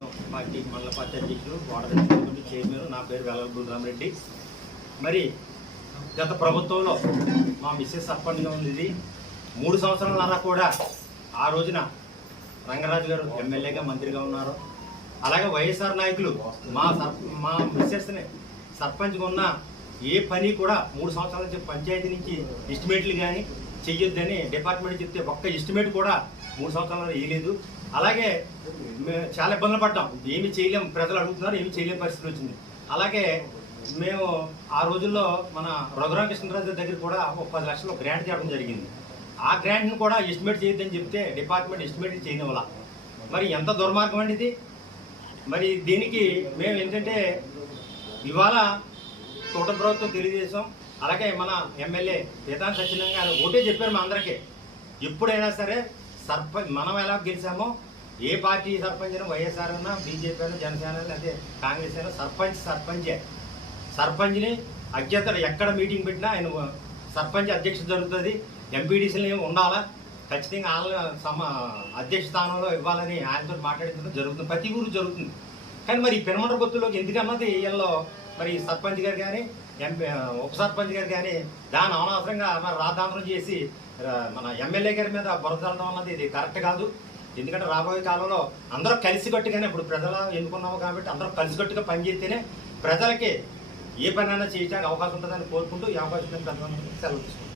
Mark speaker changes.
Speaker 1: Party మండల party అధ్యక్షుడు water chairman నా పేరు వెలగ రెడ్డి మరి గత ప్రభుత్వంలో మా మిస్సెస్ సర్పంచ్గా ఉంది ఇది మూడు సంవత్సరాలన్నర కూడా ఆ రోజున రంగరాజు గారు ఎమ్మెల్యేగా మంత్రిగా ఉన్నారు. అలాగే వైఎస్ఆర్ నాయకులు మా సర్ మా మిస్సెస్ని సర్పంచ్గా ఉన్న ఏ పని కూడా మూడు సంవత్సరాల నుంచి పంచాయతీ నుంచి ఎస్టిమేట్లు కానీ చెయ్యొద్దని డిపార్ట్మెంట్ చెప్తే ఒక్క ఎస్టిమేట్ కూడా మూడు సంవత్సరాలు వేయలేదు అలాగే మేము చాలా ఇబ్బందులు పడ్డాం. ఏమి చేయలేం. ప్రజలు అడుగుతున్నారు ఏమి చేయలేని పరిస్థితి వచ్చింది. అలాగే మేము ఆ రోజుల్లో మన రఘురామకృష్ణరాజు దగ్గర కూడా ఒక పది లక్షలు గ్రాంట్ చేయడం జరిగింది. ఆ గ్రాంట్ని కూడా ఎస్టిమేట్ చేయొద్దని చెప్తే డిపార్ట్మెంట్ ఎస్టిమేట్ చేయని వల్ల మరి ఎంత దుర్మార్గం అండి ఇది? మరి దీనికి మేము ఏంటంటే ఇవాళ కూటమి ప్రభుత్వం తెలియజేశాం. అలాగే మన ఎమ్మెల్యే వేదాంత సత్యనారాయణ గారు ఒకటే చెప్పారు మా అందరికీ. ఎప్పుడైనా సరే సర్పంచ్ మనం ఎలా గెలిచామో ఏ పార్టీ సర్పంచ్ అయినా వైఎస్ఆర్ అయినా బీజేపీ అయినా జనసేన అయినా అదే కాంగ్రెస్ అయినా సర్పంచ్ సర్పంచే. సర్పంచ్ని అధ్యక్షుడు ఎక్కడ మీటింగ్ పెట్టినా ఆయన సర్పంచ్ అధ్యక్షత జరుగుతుంది. ఎంపీడీసీలు ఉండాలా? ఖచ్చితంగా వాళ్ళ సమ అధ్యక్ష స్థానంలో ఇవ్వాలని ఆయనతో మాట్లాడుతుంటే జరుగుతుంది. ప్రతి ఊరు జరుగుతుంది. కానీ మరి ఈ పెనమండ్ర గుర్తులోకి ఎందుకన్నది వీళ్ళలో మరి సర్పంచ్ గారు కానీ ఎంపీ ఉప సర్పంచ్ గారు కానీ దాని అనవసరంగా మరి రాద్ధాంతరం చేసి మన ఎమ్మెల్యే గారి మీద బురదలడం అన్నది ఇది కరెక్ట్ కాదు. ఎందుకంటే రాబోయే కాలంలో అందరూ కలిసికట్టుగానే ఇప్పుడు ప్రజలు ఎన్నుకున్నాము కాబట్టి అందరూ కలిసికట్టుగా పనిచేస్తేనే ప్రజలకి ఏ పనైనా చేయడానికి అవకాశం ఉంటుందని కోరుకుంటూ ఈ అవకాశం ప్రజలందరికీ సెలవు తీసుకుంటాం